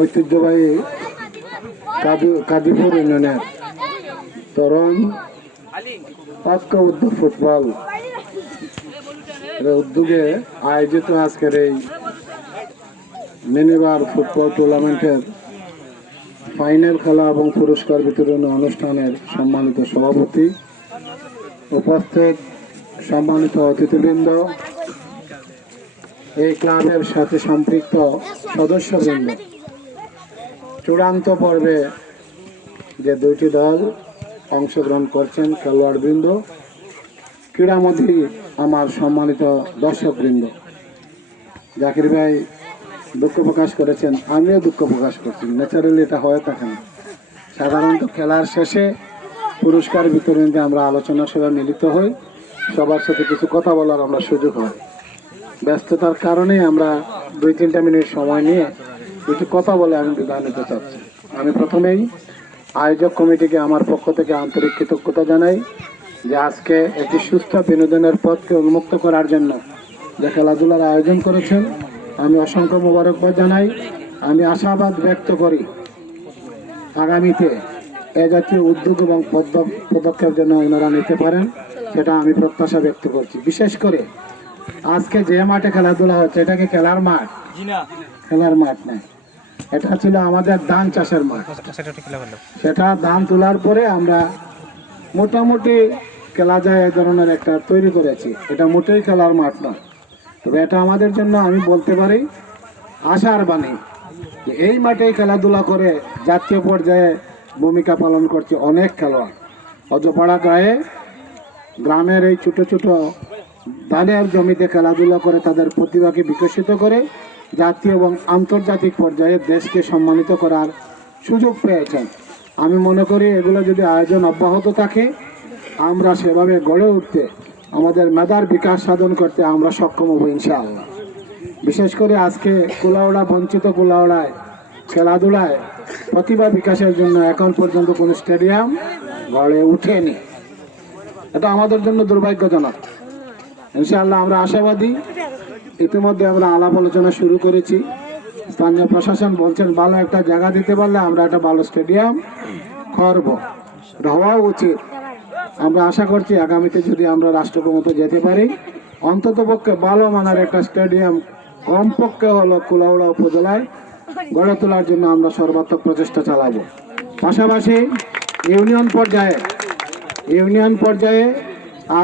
ঐতিহ্যবাহী কাদিপুর ইউনিয়নের তরুণ পাক্কা উদ্যোগ ফুটবল উদ্যোগে আয়োজিত আজকের এই মিনিবার ফুটবল টুর্নামেন্টের ফাইনাল খেলা এবং পুরস্কার বিতরণ অনুষ্ঠানের সম্মানিত সভাপতি, উপস্থিত সম্মানিত অতিথিবৃন্দ, এই ক্লাবের সাথে সম্পৃক্ত সদস্যবৃন্দ, চূড়ান্ত পর্বে যে দুইটি দল অংশগ্রহণ করছেন খেলোয়াড়বৃন্দ, ক্রীড়ামন্ত্রী, আমার সম্মানিত দর্শকবৃন্দ। জাকির ভাই দুঃখ প্রকাশ করেছেন, আমিও দুঃখ প্রকাশ করছি। ন্যাচারালি এটা হয়ে থাকে না। সাধারণত খেলার শেষে পুরস্কার বিতরণীতে আমরা আলোচনা সভা মিলিত হই, সবার সাথে কিছু কথা বলার আমরা সুযোগ হয়। ব্যস্ততার কারণে আমরা 2-3 মিনিট সময় নিয়ে কিছু কথা বলে আমি বিদায় নিতে চাচ্ছি। আমি প্রথমেই আয়োজক কমিটিকে আমার পক্ষ থেকে আন্তরিক কৃতজ্ঞতা জানাই যে আজকে একটি সুস্থ বিনোদনের পথকে উন্মুক্ত করার জন্য যে খেলাধুলার আয়োজন করেছেন, আমি অসংখ্য মোবারকবাদ জানাই। আমি আশাবাদ ব্যক্ত করি আগামীতে এ জাতীয় উদ্যোগ এবং পদক্ষেপ যেন ওনারা নিতে পারেন, সেটা আমি প্রত্যাশা ব্যক্ত করছি। বিশেষ করে আজকে যে মাঠে খেলাধুলা হচ্ছে, এটাকে খেলার মাঠ, খেলার মাঠ নয়, এটা ছিল আমাদের ধান চাষের মাঠ। সেটা ধান তোলার পরে আমরা মোটামুটি খেলা যায় এই ধরনের একটা তৈরি করেছি। এটা মোটেই খেলার মাঠ নয়, তবে এটা আমাদের জন্য আমি বলতে পারি আশার বাণী যে এই মাঠেই খেলাধুলা করে জাতীয় পর্যায়ে ভূমিকা পালন করছে অনেক খেলোয়াড়। অজপাড়া গায়ে গ্রামের এই ছোট ছোট ধানের জমিতে খেলাধুলা করে তাদের প্রতিভাকে বিকশিত করে জাতীয় এবং আন্তর্জাতিক পর্যায়ে দেশকে সম্মানিত করার সুযোগ পেয়েছেন। আমি মনে করি এগুলো যদি আয়োজন অব্যাহত থাকে, আমরা সেভাবে গড়ে উঠতে, আমাদের মেধার বিকাশ সাধন করতে আমরা সক্ষম হব ইনশাআল্লাহ। বিশেষ করে আজকে কুলাউড়া, বঞ্চিত কুলাউড়ায় খেলাধুলায় প্রতিভা বিকাশের জন্য এখন পর্যন্ত কোনো স্টেডিয়াম গড়ে উঠেনি। এটা আমাদের জন্য দুর্ভাগ্যজনক। ইনশাআল্লাহ আমরা আশাবাদী। ইতিমধ্যে আমরা আলাপ আলোচনা শুরু করেছি। স্থানীয় প্রশাসন বলছেন ভালো একটা জায়গা দিতে পারলে আমরা একটা ভালো স্টেডিয়াম করব, এটা হওয়া উচিত। আমরা আশা করছি আগামীতে যদি আমরা রাষ্ট্রক্ষমতা যেতে পারি, অন্তত পক্ষে ভালো মানের একটা স্টেডিয়াম কমপক্ষে হলো কুলাউড়া উপজেলায় গড়ে তোলার জন্য আমরা সর্বাত্মক প্রচেষ্টা চালাবো। পাশাপাশি ইউনিয়ন পর্যায়ে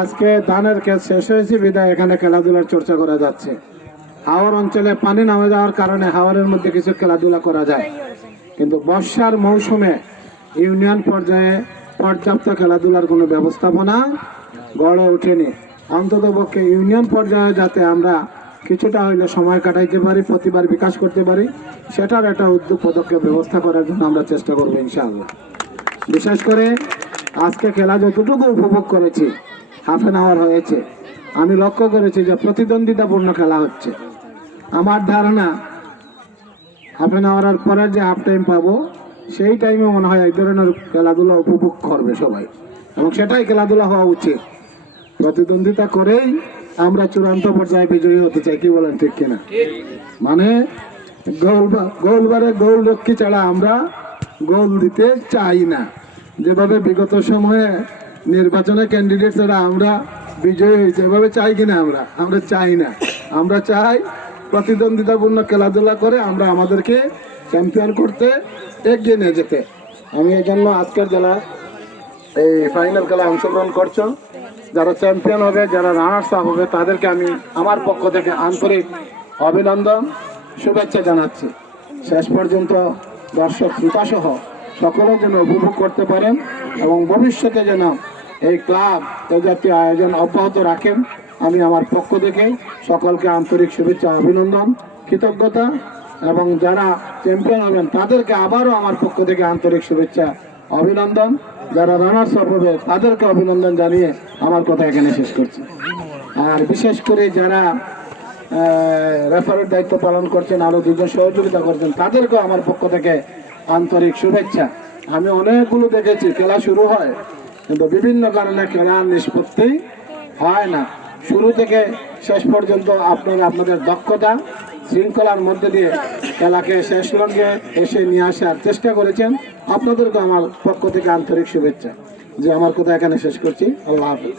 আজকে ধানের ক্ষেত শেষ হয়েছে বিদায় এখানে খেলাধুলার চর্চা করা যাচ্ছে। হাওর অঞ্চলে পানি নামে যাওয়ার কারণে হাওরের মধ্যে কিছু খেলাধুলা করা যায়, কিন্তু বর্ষার মৌসুমে ইউনিয়ন পর্যায়ে পর্যাপ্ত খেলাধুলার কোনো ব্যবস্থাপনা গড়ে ওঠেনি। অন্তত পক্ষে ইউনিয়ন পর্যায়ে যাতে আমরা কিছুটা হইলে সময় কাটাইতে পারি, প্রতিবার বিকাশ করতে পারি, সেটার একটা উদ্যোগ পদক্ষেপ ব্যবস্থা করার জন্য আমরা চেষ্টা করবো ইনশাআল্লাহ। বিশেষ করে আজকে খেলা যতটুকু উপভোগ করেছি, হাফ অ্যান আওয়ার হয়েছে, আমি লক্ষ্য করেছি যে প্রতিদ্বন্দ্বিতাপূর্ণ খেলা হচ্ছে। আমার ধারণা হাফ অ্যান আওয়ারের পরে যে হাফ টাইম পাবো, সেই টাইমে মনে হয় এই ধরনের খেলাধুলা উপভোগ করবে সবাই, এবং সেটাই খেলাধুলা হওয়া উচিত। প্রতিদ্বন্দ্বিতা করেই আমরা চূড়ান্ত পর্যায়ে বিজয়ী হতে চাই, কি বলেন ঠিক কিনা? মানে গোলবারে গোল রক্ষী ছাড়া আমরা গোল দিতে চাই না। যেভাবে বিগত সময়ে নির্বাচনে ক্যান্ডিডেট ছাড়া আমরা বিজয়ী হয়েছে, এভাবে চাই কিনা? আমরা চাই না। আমরা চাই প্রতিদ্বন্দ্বিতাপূর্ণ খেলাধুলা করে আমরা আমাদেরকে চ্যাম্পিয়ন করতে, এগিয়ে নিয়ে যেতে। আমি এই জন্য আজকের জেলা এই ফাইনাল খেলায় অংশগ্রহণ করছো, যারা চ্যাম্পিয়ন হবে, যারা রানার্স আপ হবে, তাদেরকে আমি আমার পক্ষ থেকে আন্তরিক অভিনন্দন, শুভেচ্ছা জানাচ্ছি। শেষ পর্যন্ত দর্শক শ্রোতাসহ সকলে যেন উপভোগ করতে পারেন এবং ভবিষ্যতে যেন এই ক্লাব এই জাতীয় আয়োজন অব্যাহত রাখেন, আমি আমার পক্ষ থেকে সকলকে আন্তরিক শুভেচ্ছা, অভিনন্দন, কৃতজ্ঞতা, এবং যারা চ্যাম্পিয়ন হবেন তাদেরকে আবারও আমার পক্ষ থেকে আন্তরিক শুভেচ্ছা, অভিনন্দন। যারা রানার্স আপ হবে তাদেরকে অভিনন্দন জানিয়ে আমার কথা এখানে শেষ করছি। আর বিশেষ করে যারা রেফারির দায়িত্ব পালন করছেন, আরও দুজন সহযোগিতা করছেন, তাদেরকেও আমার পক্ষ থেকে আন্তরিক শুভেচ্ছা। আমি অনেকগুলো দেখেছি খেলা শুরু হয় কিন্তু বিভিন্ন কারণে খেলার নিষ্পত্তি হয় না। শুরু থেকে শেষ পর্যন্ত আপনারা আপনাদের দক্ষতা শৃঙ্খলার মধ্যে দিয়ে খেলাকে শেষ লগ্নে এসে নিয়ে আসার চেষ্টা করেছেন। আপনাদেরকে আমার পক্ষ থেকে আন্তরিক শুভেচ্ছা। যে আমার কথা এখানে শেষ করছি। আল্লাহ হাফেজ।